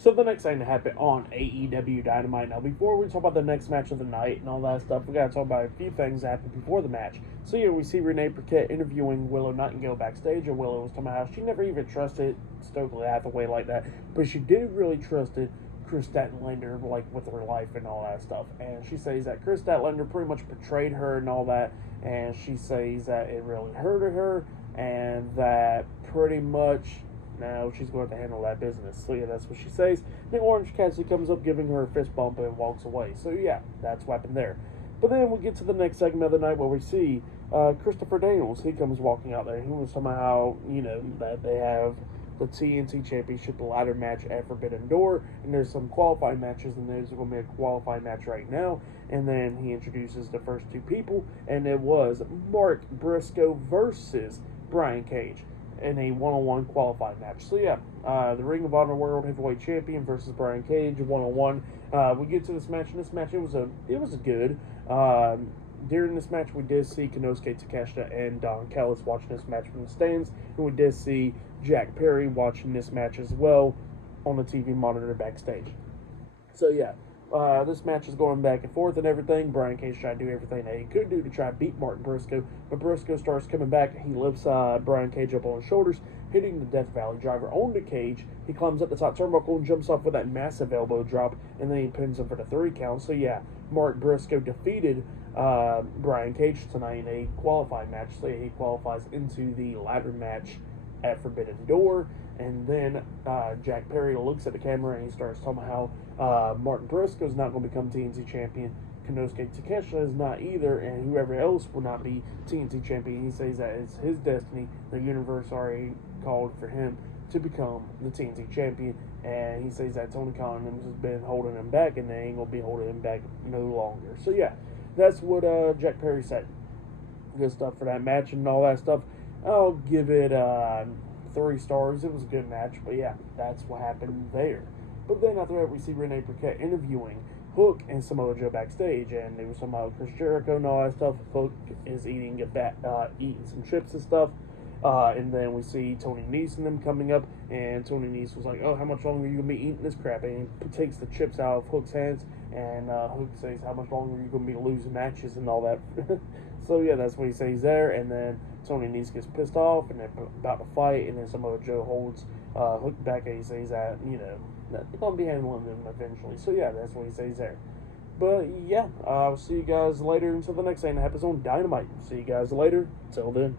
So the next thing to happen on AEW Dynamite. Now, before we talk about the next match of the night and all that stuff, we gotta talk about a few things that happened before the match. So yeah, we see Renee Paquette interviewing Willow Nightingale backstage, and Willow was talking about how she never even trusted Stokely Hathaway like that, but she did really trusted Chris Statlander, like with her life and all that stuff. And she says that Chris Statlander pretty much betrayed her and all that, and she says that it really hurted her, and that pretty much now she's going to handle that business. So yeah, that's what she says. Then Orange Cassidy comes up giving her a fist bump and walks away. So yeah, that's what happened there. But then we get to the next segment of the night where we see Christopher Daniels. He comes walking out there. He was somehow, that they have the TNT Championship ladder match at Forbidden Door, and there's some qualifying matches, and there's going to be a qualifying match right now. And then he introduces the first two people, and it was Mark Briscoe versus Brian Cage in a one-on-one qualifying match. So yeah, the Ring of Honor World Heavyweight Champion versus Brian Cage one-on-one. We get to this match, and this match it was good. During this match, we did see Konosuke Takeshita and Don Callis watching this match from the stands, and we did see Jack Perry watching this match as well on the TV monitor backstage. So yeah, this match is going back and forth and everything. Brian Cage trying to do everything that he could do to try to beat Martin Briscoe, but Briscoe starts coming back. He lifts Brian Cage up on his shoulders, hitting the Death Valley driver onto Cage. He climbs up the top turnbuckle and jumps off with that massive elbow drop, and then he pins him for the 3 count. So yeah, Mark Briscoe defeated Brian Cage tonight in a qualifying match. So he qualifies into the ladder match at Forbidden Door. And then Jack Perry looks at the camera and he starts talking about how Martin Briscoe is not going to become TNT champion. Konosuke Takeshita is not either, and whoever else will not be TNT champion. He says that it's his destiny. The universe already called for him to become the TNT champion, and he says that Tony Khan has been holding him back, and they ain't going to be holding him back no longer. So yeah, that's what Jack Perry said. Good stuff for that match and all that stuff. I'll give it 3 stars. It was a good match, but yeah, that's what happened there. But then after that, we see Renee Paquette interviewing Hook and Samoa Joe backstage, and they were somehow Chris Jericho and all that stuff. Hook is eating some chips and stuff. And then we see Tony Nese and them coming up, and Tony Nese was like, "Oh, how much longer are you gonna be eating this crap?" And he takes the chips out of Hook's hands, and Hook says, "How much longer are you gonna be losing matches and all that?" So yeah, that's what he says there. And then Tony Nese gets pissed off, and they're about to fight, and then Samoa Joe holds Hook back, and he says that that they're gonna be handling them eventually. So yeah, that's what he says there. But yeah, I'll see you guys later until the next thing that happens on Dynamite. See you guys later. Till then.